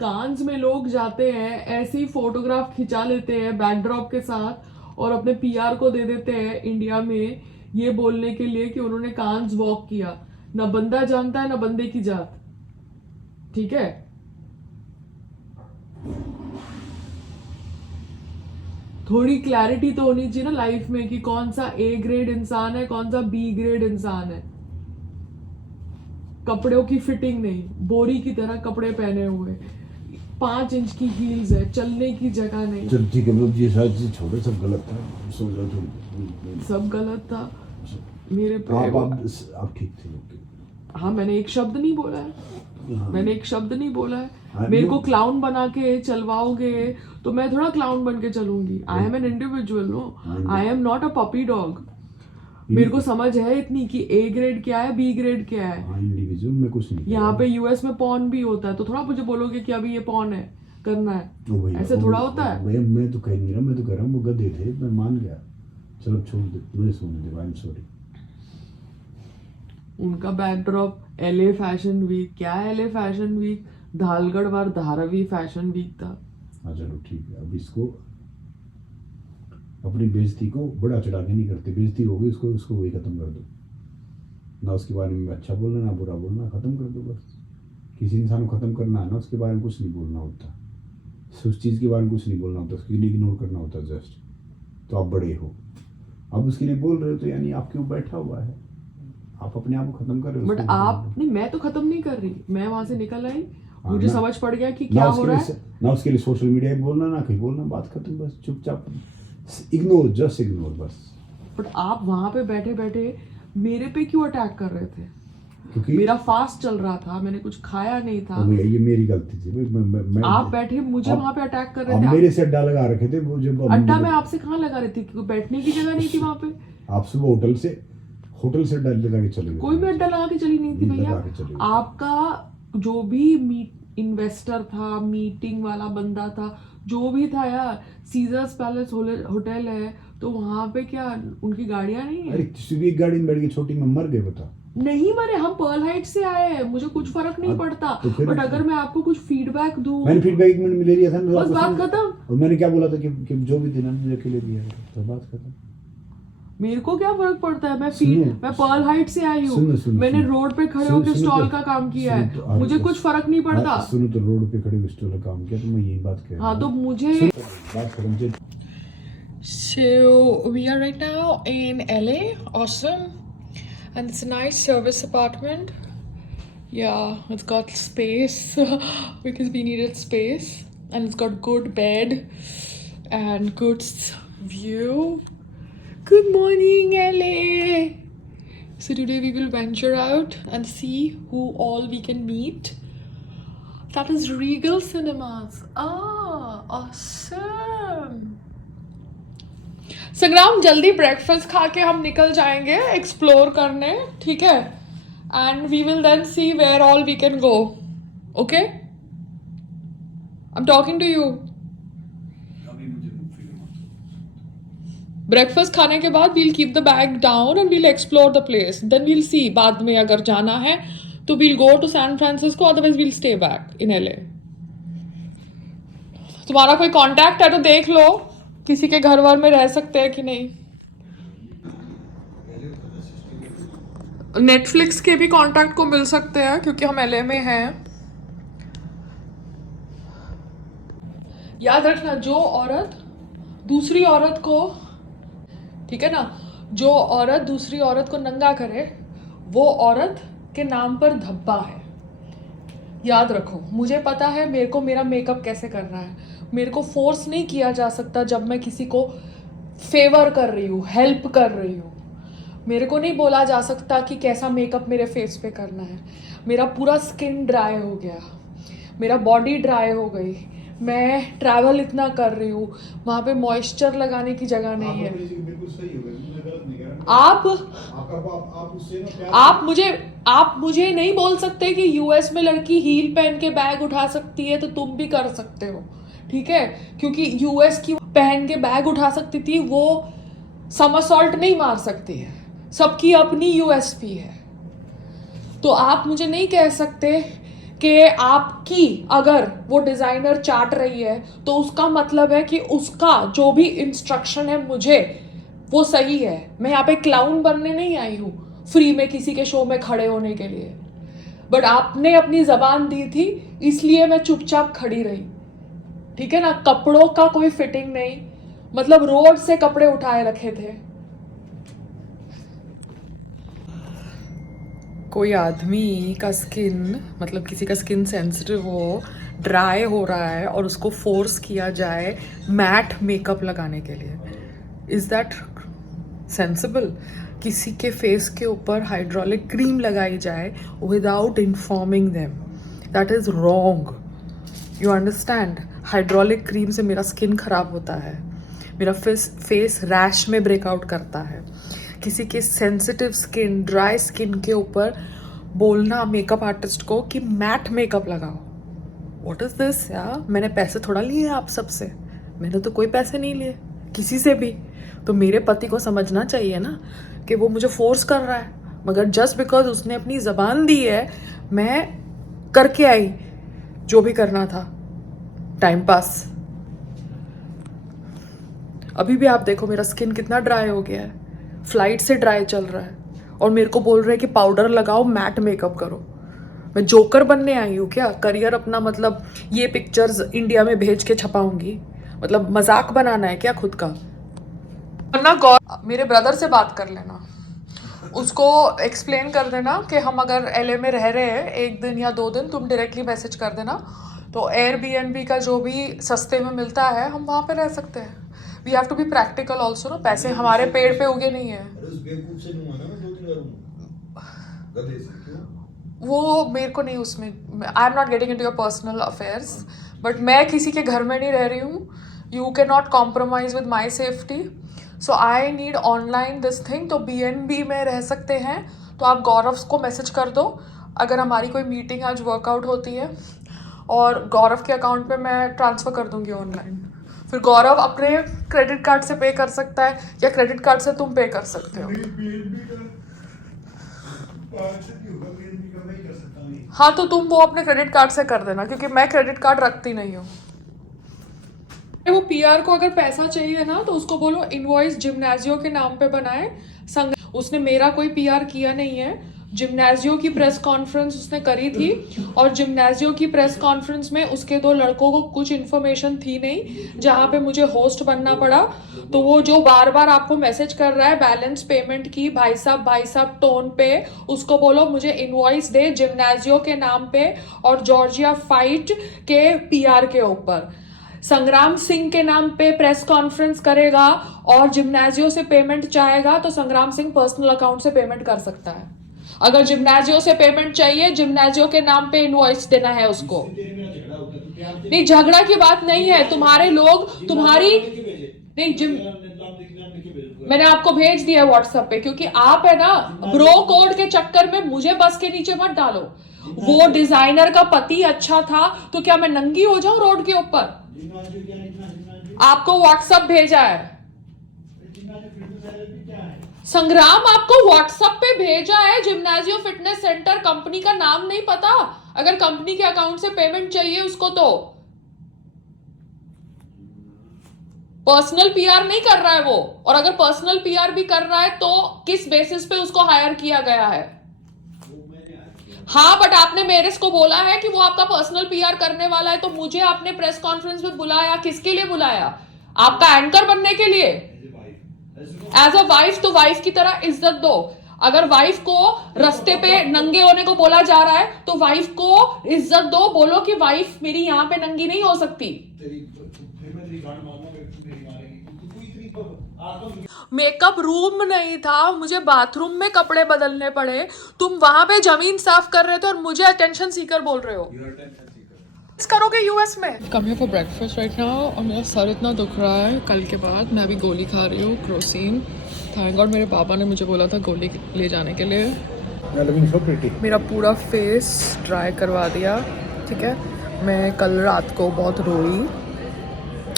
कांस में लोग जाते हैं, ऐसे ही फोटोग्राफ खिंचा लेते हैं बैकड्रॉप के साथ और अपने पीआर को दे देते हैं इंडिया में ये बोलने के लिए कि उन्होंने कांस वॉक किया। ना बंदा जानता है ना बंदे की जात, ठीक है। थोड़ी क्लैरिटी तो होनी चाहिए ना लाइफ में कि कौन सा ए ग्रेड इंसान है, कौन सा बी ग्रेड इंसान है। कपड़ों की फिटिंग नहीं, बोरी की तरह कपड़े पहने हुए, 5 इंच की हील्स है, चलने की जगह नहीं। चल ठीक है, मतलब ये सारी चीज छोड़ो, सब गलत था, सोचो सब गलत था मेरे पे। आप ठीक थे लोग। हाँ, मैंने एक शब्द नहीं बोला है, हाँ। मैंने एक शब्द नहीं बोला है। हाँ, मेरे को क्लाउन बना के चलवाओगे तो मैं थोड़ा क्लाउन बन के चलूंगी। I am an individual, no, I am not a puppy dog. मेरे को समझ है इतनी कि ए ग्रेड क्या है, बी ग्रेड क्या है। हाँ, इंडिविजुअल में कुछ नहीं। यहाँ पे यूएस में पॉन भी होता है, तो थोड़ा मुझे बोलोगे कि अभी ये पॉन है, करना है, ऐसे थोड़ा होता है। भैया मैं तो कह नहीं रहा, मैं तो कह रहा हूँ वो गधे थे, मैं मान गया। चलो छोड़ दे, मुझे सुनने दे, आई एम सॉरी। उनका बैकड्रॉप एलए फैशन वीक, क्या एलए फैशन वीक, धालगढ़ बार धारावी फैशन वीक था। हाँ चलो ठीक है, अब इसको अपनी बेइज्जती को बड़ा चढ़ा के नहीं करते। बेइज्जती हो गई, उसको वही खत्म कर दो ना। उसके बारे में अच्छा बोलना ना बुरा बोलना, खत्म कर दो बस। किसी इंसान को खत्म करना है ना, उसके बारे में कुछ नहीं बोलना होता, उस चीज़ के बारे में कुछ नहीं बोलना होता, उसके लिए इग्नोर करना होता है जस्ट। तो आप बड़े हो, अब उसके लिए बोल रहे हो तो यानी आपके ऊपर बैठा हुआ है, आप अपने आप को खत्म कर रहे हो। बट आप नहीं, मैं तो खत्म नहीं कर रही, मैं वहां से निकल आई, मुझे समझ पड़ गया कि ना क्या हो रहा है ना। उसके लिए सोशल मीडिया पे बोलना ना कहीं बोलना, बात खत्म, बस चुपचाप इग्नोर, जस्ट इग्नोर बस। बट आप वहां पे बैठे बैठे मेरे पे क्यों अटैक कर रहे थे? क्योंकि मेरा फास्ट चल रहा था, मैंने कुछ खाया नहीं था। ये मेरी गलती थी। आप बैठे मुझे वहां पे अटैक कर रहे थे। मेरे से अड्डा लगा रखे थे वो, जो अड्डा मैं आपसे कहाँ लगा रही थी? बैठने की जगह नहीं थी वहां पे। आप सुबह होटल से अड्डा लगा के चले गए। कोई भी अड्डा लगा के चली नहीं थी भैया। आपका जो भी इन्वेस्टर था, मीटिंग वाला बंदा था, जो भी था यार, सीजर्स पैलेस होटल है, तो वहां पे क्या उनकी गाड़ियां नहीं है? अरे किसी भी गाड़ी में बैठ के छोटी में मर गए, बता। नहीं मरे, हम पर्ल हाइट से आए हैं, मुझे कुछ फर्क नहीं पड़ता। तो बट अगर मैं आपको कुछ फीडबैक दूं, मैंने फीडबैक में ले लिया था, बस बात खत्म। और मैंने क्या बोला था कि जो भी देना मुझे अकेले दिया, तो बात खत्म। मेरे को क्या फर्क पड़ता है? मैं पर्ल हाइट से आई हूँ, मैंने रोड पे खड़े होकर स्टॉल का काम किया है, मुझे कुछ फर्क नहीं पड़ता। सुनो तो, रोड पे खड़े होकर स्टॉल का काम किया, तो मैं यही बात कह रहा हूँ। हाँ तो मुझे बात खत्म। So we are right now in LA, awesome, and it's a nice service apartment. Yeah, it's got space because we needed space, and it's got good bed and good view. Good morning, LA. So today we will venture out and see who all we can meet. That is Regal Cinemas. Ah, awesome. संग्राम, जल्दी breakfast खा के हम निकल जाएंगे explore करने, ठीक है? And we will then see where all we can go, okay? I am talking to you. Breakfast खाने के बाद we'll keep the bag down and we'll explore the place, then we'll see बाद में अगर जाना है तो we'll go to San Francisco, otherwise we'll stay back in LA। तुम्हारा कोई कांटेक्ट है तो देख लो, किसी के घर वर में रह सकते हैं कि नहीं। नेटफ्लिक्स के भी कांटेक्ट को मिल सकते हैं क्योंकि हम LA में हैं। याद रखना, जो औरत दूसरी औरत को, ठीक है ना, जो औरत दूसरी औरत को नंगा करे वो औरत के नाम पर धब्बा है। याद रखो, मुझे पता है मेरे को मेरा मेकअप कैसे करना है, मेरे को फोर्स नहीं किया जा सकता जब मैं किसी को फेवर कर रही हूँ, हेल्प कर रही हूँ। मेरे को नहीं बोला जा सकता कि कैसा मेकअप मेरे फेस पे करना है। मेरा पूरा स्किन ड्राई हो गया, मेरा बॉडी ड्राई हो गई, मैं ट्रैवल इतना कर रही हूँ, वहाँ पे मॉइस्चर लगाने की जगह नहीं है। आप मुझे नहीं बोल सकते कि यूएस में लड़की हील पहन के बैग उठा सकती है तो तुम भी कर सकते हो, ठीक है? क्योंकि यूएस की पहन के बैग उठा सकती थी, वो समरसॉल्ट नहीं मार सकती है, सबकी अपनी यूएसपी है। तो आप मुझे नहीं कह सकते कि आपकी अगर वो डिज़ाइनर चाट रही है तो उसका मतलब है कि उसका जो भी इंस्ट्रक्शन है मुझे वो सही है। मैं यहाँ पे क्लाउन बनने नहीं आई हूँ फ्री में किसी के शो में खड़े होने के लिए। बट आपने अपनी जबान दी थी इसलिए मैं चुपचाप खड़ी रही, ठीक है ना। कपड़ों का कोई फिटिंग नहीं, मतलब रोड से कपड़े उठाए रखे थे। कोई आदमी का स्किन, मतलब किसी का स्किन सेंसिटिव हो, ड्राई हो रहा है और उसको फोर्स किया जाए मैट मेकअप लगाने के लिए, इज दैट सेंसिबल? किसी के फेस के ऊपर हाइड्रोलिक क्रीम लगाई जाए without informing them, that is wrong. You understand? Hydraulic cream से मेरा स्किन खराब होता है, मेरा फेस रैश में ब्रेकआउट करता है। किसी के सेंसिटिव स्किन, ड्राई स्किन के ऊपर बोलना मेकअप आर्टिस्ट को कि मैट मेकअप लगाओ, व्हाट इज दिस यार? मैंने पैसे थोड़ा लिए आप सबसे, मैंने तो कोई पैसे नहीं लिए किसी से भी। तो मेरे पति को समझना चाहिए ना कि वो मुझे फोर्स कर रहा है, मगर जस्ट बिकॉज उसने अपनी जबान दी है मैं करके आई जो भी करना था, टाइम पास। अभी भी आप देखो मेरा स्किन कितना ड्राई हो गया है, फ्लाइट से ड्राई चल रहा है, और मेरे को बोल रहे हैं कि पाउडर लगाओ, मैट मेकअप करो। मैं जोकर बनने आई हूँ क्या? करियर अपना मतलब ये पिक्चर्स इंडिया में भेज के छपाऊंगी, मतलब मजाक बनाना है क्या खुद का? वरना मेरे ब्रदर से बात कर लेना, उसको एक्सप्लेन कर देना कि हम अगर LA में रह रहे हैं 1 दिन या 2 दिन, तुम डायरेक्टली मैसेज कर देना, तो Airbnb का जो भी सस्ते में मिलता है हम वहाँ पे रह सकते हैं। We have to be practical also ना, पैसे हमारे पेड़ पे उगे नहीं है। वो मेरे को नहीं, उसमें आई am not getting into your personal affairs, but मैं किसी के घर में नहीं रह रही हूँ। You can not compromise with my safety, so I need online this thing. तो BNB में रह सकते हैं तो आप गौरव को मैसेज कर दो अगर हमारी कोई मीटिंग आज वर्कआउट होती है, और गौरव के अकाउंट पे मैं ट्रांसफ़र कर दूंगी ऑनलाइन। फिर गौरव अपने क्रेडिट कार्ड से पे कर सकता है या क्रेडिट कार्ड से तुम पे कर सकते हो। हाँ, तो तुम वो अपने क्रेडिट कार्ड से कर देना, क्योंकि मैं क्रेडिट कार्ड रखती नहीं हूँ। वो PR को अगर पैसा चाहिए ना तो उसको बोलो इनवॉइस जिम्नाजियो के नाम पे बनाए। उसने मेरा कोई PR किया नहीं है, जिम्नाजियो की प्रेस कॉन्फ्रेंस उसने करी थी, और जिम्नाजियो की प्रेस कॉन्फ्रेंस में उसके 2 लड़कों को कुछ इन्फॉर्मेशन थी नहीं, जहाँ पे मुझे होस्ट बनना पड़ा। तो वो जो बार बार आपको मैसेज कर रहा है बैलेंस पेमेंट की, भाई साहब टोन पे, उसको बोलो मुझे इनवॉइस दे जिम्नाजियो के नाम पे और जॉर्जिया फाइट के PR के ऊपर। संग्राम सिंह के नाम पे प्रेस कॉन्फ्रेंस करेगा और जिम्नाजियो से पेमेंट चाहेगा तो संग्राम सिंह पर्सनल अकाउंट से पेमेंट कर सकता है। अगर जिम्नाजियो से पेमेंट चाहिए, जिम्नाजियो के नाम पे इनवॉइस देना है उसको। नहीं, झगड़ा की बात नहीं है, तुम्हारे लोग तुम्हारी नहीं, मैंने आपको भेज दिया व्हाट्सएप पे, क्योंकि आप है ना ब्रो कोड के चक्कर में मुझे बस के नीचे मत डालो। वो डिजाइनर का पति अच्छा था तो क्या मैं नंगी हो जाऊं रोड के ऊपर? आपको व्हाट्सएप भेजा है, संग्राम आपको व्हाट्सएप पे भेजा है। जिम्नाजियो फिटनेस सेंटर, कंपनी का नाम नहीं पता? अगर कंपनी के अकाउंट से पेमेंट चाहिए उसको तो पर्सनल PR नहीं कर रहा है वो, और अगर पर्सनल PR भी कर रहा है तो किस बेसिस पे उसको हायर किया गया है? हाँ, बट आपने मेरे को बोला है कि वो आपका पर्सनल PR करने वाला है, तो मुझे आपने प्रेस कॉन्फ्रेंस में बुलाया, किसके लिए बुलाया? आपका एंकर बनने के लिए? एज अ वाइफ तो वाइफ की तरह इज्जत दो। अगर वाइफ को रास्ते पे नंगे होने को बोला जा रहा है तो वाइफ को इज्जत दो, बोलो कि वाइफ मेरी यहाँ पे नंगी नहीं हो सकती। मेकअप रूम नहीं था, मुझे बाथरूम में कपड़े बदलने पड़े, तुम वहां पे जमीन साफ कर रहे थे और मुझे अटेंशन सीकर बोल रहे हो। करोगे US में? Come here for breakfast right now, और मेरा सर इतना दुख रहा है कल के बाद। मैं अभी गोली खा रही हूँ, क्रोसिन। थैंक गॉड मेरे पापा ने मुझे बोला था गोली ले जाने के लिए। मेरा पूरा फेस ड्राई करवा दिया, ठीक है। मैं कल रात को बहुत रोई,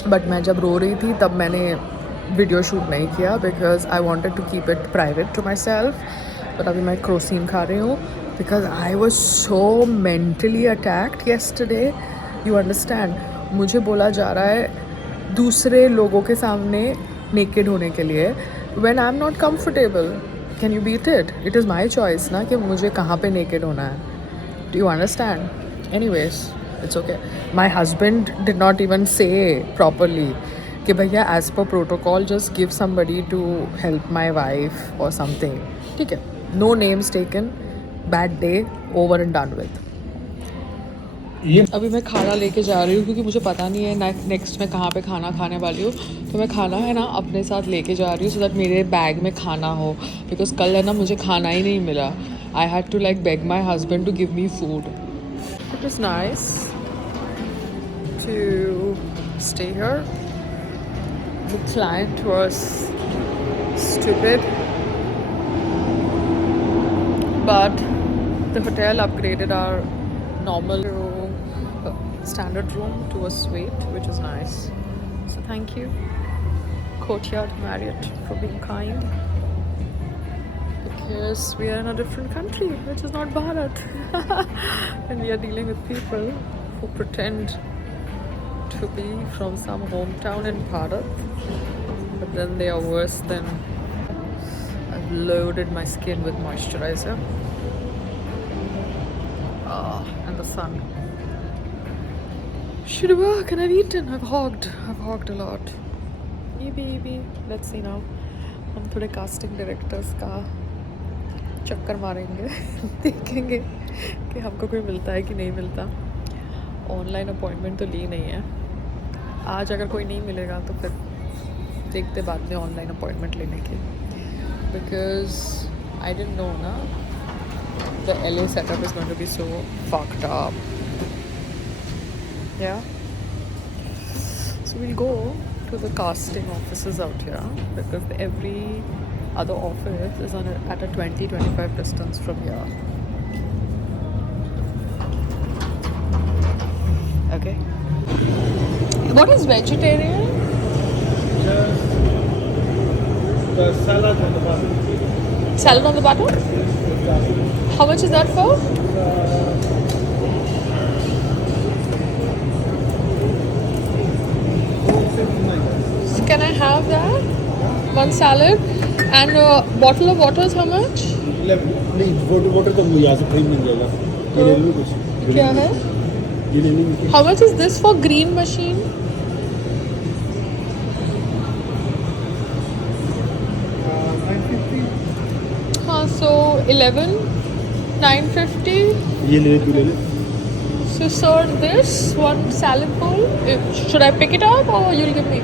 बट मैं जब रो रही थी तब मैंने वीडियो शूट नहीं किया because I wanted to keep it private to myself. But अभी मैं क्रोसिन खा रही हूँ because I was so mentally attacked yesterday. You understand? मुझे बोला जा रहा है दूसरे लोगों के सामने naked होने के लिए when I'm not comfortable. Can you beat it? It is my choice ना कि मुझे कहाँ पे naked होना है. Do you understand? Anyways, it's okay. My husband did not even say properly कि भैया as per protocol just give somebody to help my wife or something. ठीक है. No names taken. Bad day. Over and done with. अभी मैं खाना लेके जा रही हूँ क्योंकि मुझे पता नहीं है नेक्स्ट मैं कहाँ पे खाना खाने वाली हूँ. तो मैं खाना है ना अपने साथ लेके जा रही हूँ सो दैट मेरे बैग में खाना हो. बिकॉज कल है ना मुझे खाना ही नहीं मिला. I had to like beg my husband to give me food. It was nice to stay here. The client was stupid but the hotel upgraded our normal standard room to a suite, which is nice. So thank you, Courtyard Marriott, for being kind. Because we are in a different country, which is not Bharat, and we are dealing with people who pretend to be from some hometown in Bharat, but then they are worse than. I've loaded my skin with moisturizer. And the sun. Should work and I've eaten. I've hogged a lot. Maybe. Let's see now. हम थोड़े casting directors का चक्कर मारेंगे. देखेंगे कि हमको कोई मिलता है कि नहीं मिलता. ऑनलाइन अपॉइंटमेंट तो ली नहीं है. आज अगर कोई नहीं मिलेगा तो फिर देखते बाद में ऑनलाइन अपॉइंटमेंट लेने की. Because I didn't know na the LA setup is going to be so fucked up. Yeah. So we'll go to the casting offices out here because every other office is at a 20-25 distance from here. Okay. What is vegetarian? Just the salad on the bottom. Salad on the bottom? How much is that for? So can I have that? One salad and a bottle of water is how much? नहीं water तो यहाँ से free मिल जाएगा. ये ले लो कुछ. क्या है? ये ले लो. How much is this for green machine? हाँ, so 11, 950. ये ले तू ले ले. So sir, this one salad bowl. Should I pick it up or you'll give me?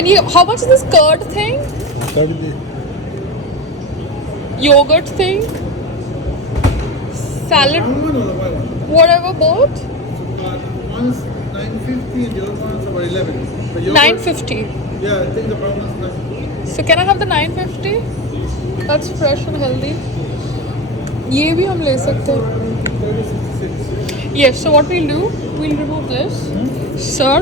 And how much is this curd thing? कर दे. Yogurt thing? Salad? Whatever, both? One's 950 and the other one's about 11. 950. Yeah, I think the problem is 950. So can I have the 950? That's fresh and healthy. ये भी हम ले सकते हैं. 36. Yes. So what we'll do? We'll remove this. Sir,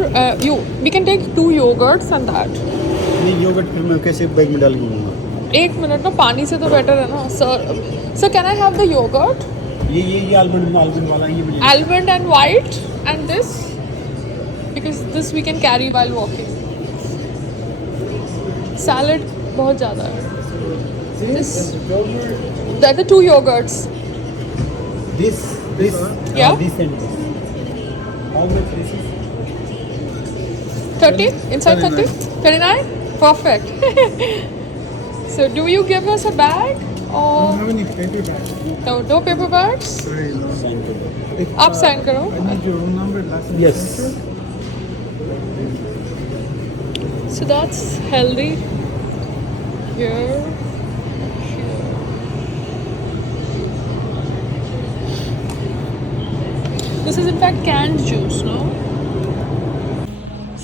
we can take 2 yogurts and that. नहीं yogurt फिर मैं कैसे बैग में डाल के दूँगा. एक मिनट ना पानी से तो बेटर है ना. Sir, can I have the yogurt? ये आलमंड वाला ये मुझे. Almond and white and this because this we can carry while walking. Salad बहुत ज़्यादा है. This the other 2 yogurts. This. Yeah. This and this. How much this is? 30 inside 30. 39. Perfect. So do you give us a bag I or don't have any paper bags. no paper bags? Sorry, no. Sign कर दो. If, आप sign करो. I need your room number, last name. Yes. So that's healthy. Here. This is in fact canned juice, no?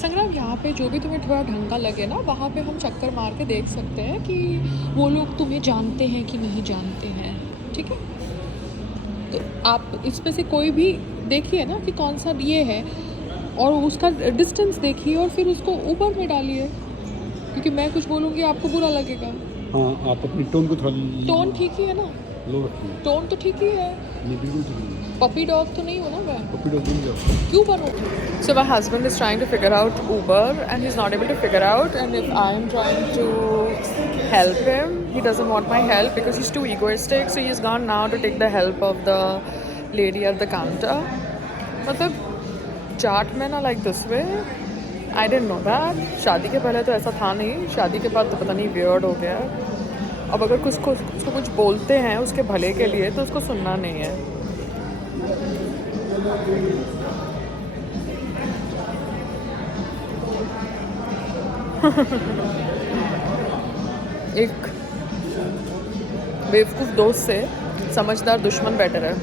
संग्राम, यहाँ पे जो भी तुम्हें थोड़ा ढंग का लगे ना वहाँ पे हम चक्कर मार के देख सकते हैं कि वो लोग तुम्हें जानते हैं कि नहीं जानते हैं. ठीक है, तो आप इसमें से कोई भी देखिए ना कि कौन सा ये है और उसका डिस्टेंस देखिए और फिर उसको ऊपर में डालिए, क्योंकि मैं कुछ बोलूँगी आपको बुरा लगेगा. हाँ आप अपनी टोन को थोड़ा टोन ठीक ही है ना, लो रखिए। टोन तो ठीक ही है। नहीं बिल्कुल ठीक नहीं है। पपी डॉग तो नहीं हो ना मैं, पप्पी डॉग बन जाओ। क्यों बनूँ? So my husband is trying to figure out Uber and he's not able to figure out, and if I'm trying to help him, he doesn't want my help because he's too egoistic, so he's gone now to take the help of the lady at the counter. मतलब चाट में ना like this way, I didn't know that. शादी के पहले तो ऐसा था नहीं, शादी के बाद तो पता नहीं weird हो गया। अब अगर उसको कुछ बोलते हैं उसके भले के लिए तो उसको सुनना नहीं है। एक बेवकूफ़ दोस्त से समझदार दुश्मन बेटर है।